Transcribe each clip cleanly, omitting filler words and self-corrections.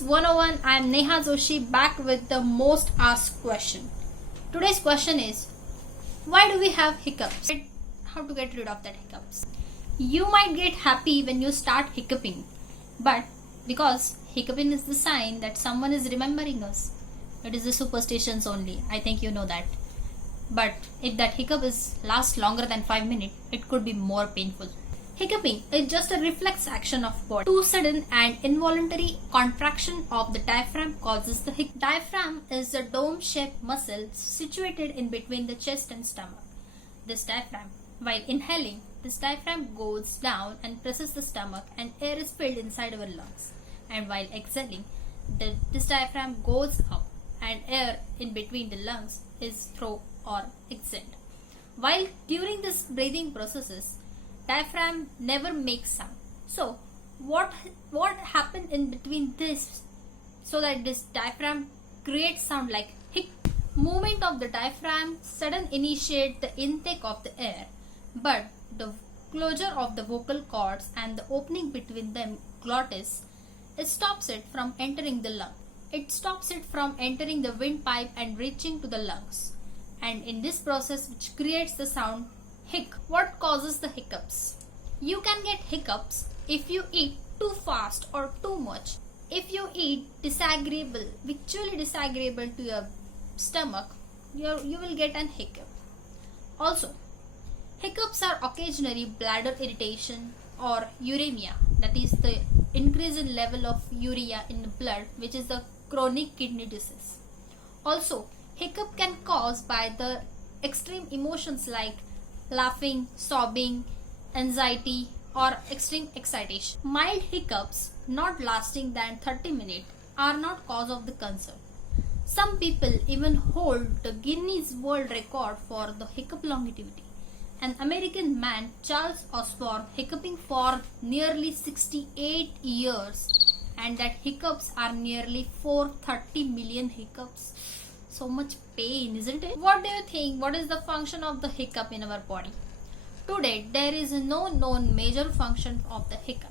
HICCUPS 101. I am Neha Joshi back with the most asked question. Today's question is, why do we have hiccups? How to get rid of that hiccups? You might get happy when you start hiccuping, but because hiccuping is the sign that someone is remembering us. It is the superstitions only. I think you know that. But if that hiccup lasts longer than 5 minutes, it could be more painful. Hiccuping is just a reflex action of body. Too sudden and involuntary contraction of the diaphragm causes the hiccup. Diaphragm is a dome-shaped muscle situated in between the chest and stomach. This diaphragm, while inhaling, this diaphragm goes down and presses the stomach and air is filled inside our lungs. And while exhaling, this diaphragm goes up and air in between the lungs is thrown or exhaled. While during this breathing processes, diaphragm never makes sound. So what happened in between this so that this diaphragm creates sound like hic? Movement of the diaphragm sudden initiate the intake of the air, but the closure of the vocal cords and the opening between them, glottis, it stops it from entering the lung. It stops it from entering the windpipe and reaching to the lungs. And in this process, which creates the sound hic. What causes the hiccups? You can get hiccups if you eat too fast or too much. If you eat virtually disagreeable to your stomach, you will get an hiccup. Also, hiccups are occasionally bladder irritation or uremia, that is the increase in level of urea in the blood, which is the chronic kidney disease. Also, hiccup can cause by the extreme emotions like laughing, sobbing, anxiety or extreme excitation. Mild hiccups not lasting than 30 minutes are not cause of the concern. Some people even hold the Guinness World Record for the hiccup longevity. An American man, Charles Osborne, hiccuping for nearly 68 years, and that hiccups are nearly 430 million hiccups. So much pain, isn't it? What do you think? What is the function of the hiccup in our body? To date, there is no known major function of the hiccup.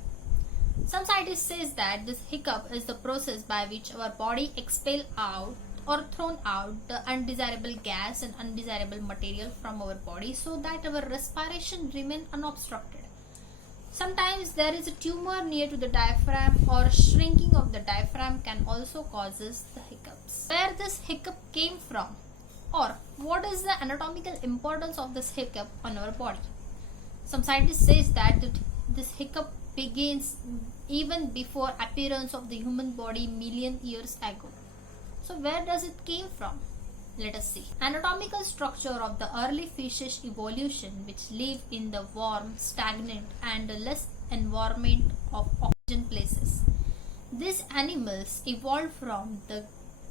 Some scientists say that this hiccup is the process by which our body expels out or thrown out the undesirable gas and undesirable material from our body so that our respiration remains unobstructed. Sometimes there is a tumor near to the diaphragm or shrinking of the diaphragm can also causes the hiccups. Where this hiccup came from or what is the anatomical importance of this hiccup on our body? Some scientists say that this hiccup begins even before appearance of the human body million years ago. So where does it came from? Let us see. Anatomical structure of the early fishes evolution which live in the warm, stagnant and less environment of oxygen places. These animals evolved from the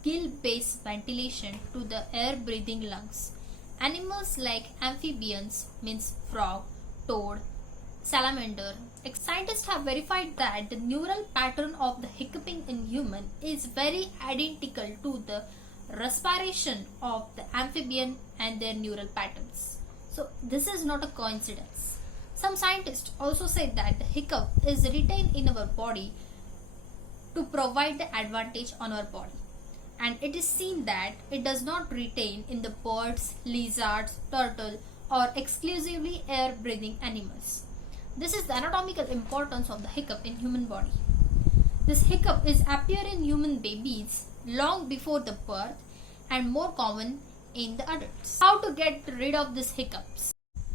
gill-based ventilation to the air-breathing lungs. Animals like amphibians means frog, toad, salamander. Scientists have verified that the neural pattern of the hiccuping in human is very identical to the respiration of the amphibian and their neural patterns. So this is not a coincidence. Some scientists also say that the hiccup is retained in our body to provide the advantage on our body. And it is seen that it does not retain in the birds, lizards, turtle or exclusively air-breathing animals. This is the anatomical importance of the hiccup in human body. This hiccup is appear in human babies long before the birth and more common in the adults. How to get rid of these hiccups?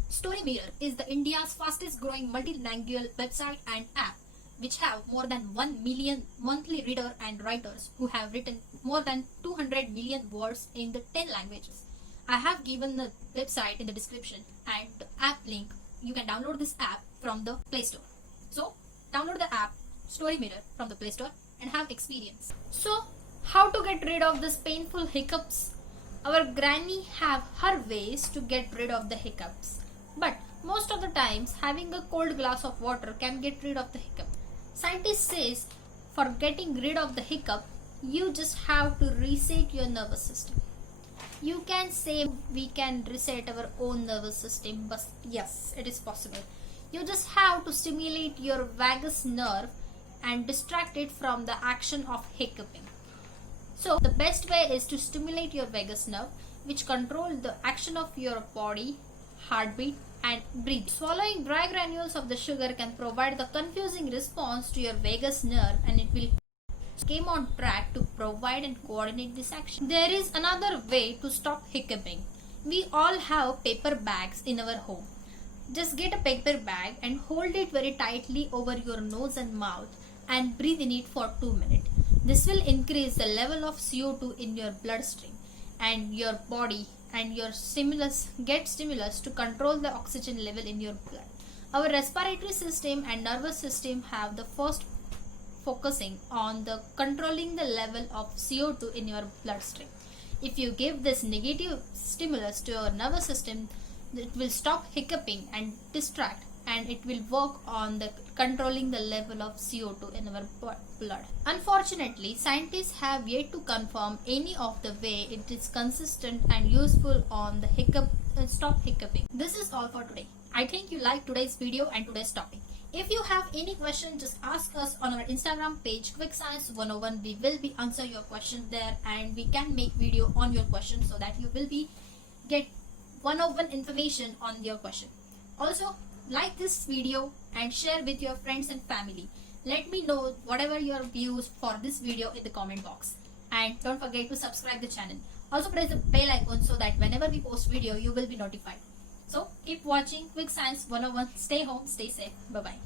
Story Mirror is the India's fastest growing multilingual website and app which have more than 1 million monthly reader and writers who have written more than 200 million words in the 10 languages. I have given the website in the description and the app link. You can download this app from the Play Store. So download the app Story Mirror from the Play Store and have experience. So how to get rid of this painful hiccups? Our granny have her ways to get rid of the hiccups. But most of the times having a cold glass of water can get rid of the hiccup. Scientists says for getting rid of the hiccup, you just have to reset your nervous system. You can say we can reset our own nervous system, but yes, it is possible. You just have to stimulate your vagus nerve and distract it from the action of hiccuping. So the best way is to stimulate your vagus nerve, which control the action of your body, heartbeat and breathing. Swallowing dry granules of the sugar can provide the confusing response to your vagus nerve, and it will came on track to provide and coordinate this action. There is another way to stop hiccuping. We all have paper bags in our home. Just get a paper bag and hold it very tightly over your nose and mouth and breathe in it for 2 minutes. This will increase the level of CO2 in your bloodstream, and your body and your stimulus to control the oxygen level in your blood. Our respiratory system and nervous system have the first focusing on the controlling the level of CO2 in your bloodstream. If you give this negative stimulus to your nervous system, it will stop hiccuping and distract, and it will work on the controlling the level of CO2 in our blood. Unfortunately, scientists have yet to confirm any of the way it is consistent and useful on the stop hiccuping. This is all for today. I think you liked today's video and today's topic. If you have any question, just ask us on our Instagram page, Quick Science 101. We will be answer your question there, and we can make video on your question so that you will be get 101 information on your question. Also, like this video and share with your friends and family. Let me know whatever your views for this video in the comment box, and don't forget to subscribe the channel. Also press the bell icon so that whenever we post video, you will be notified. So keep watching Quick Science 101. Stay home, stay safe. Bye bye.